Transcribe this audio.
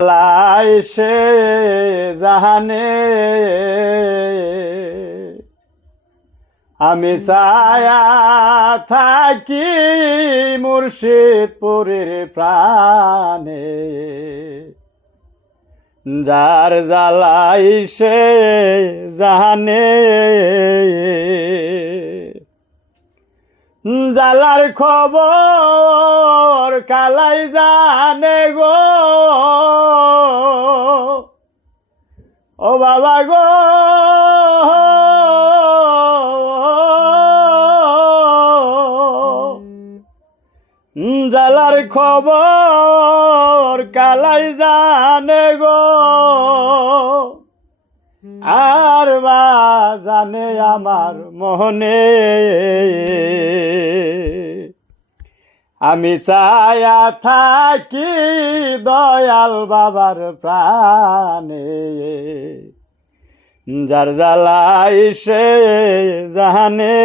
লাই সে জাহানে আমি ছায়া থাকি মুর্শিদপুরের প্রাণে, যার জ্বালাই সে জাহানে জ্বালার খবর কালাই জানে গো, ও বাবা গো জ্বালার খবর কালাই জানে গো, আর বা জানে আমার মনে। আমি ছায়া থাকি দয়াল বাবার প্রাণে, যার জ্বালাই সে জাহানে।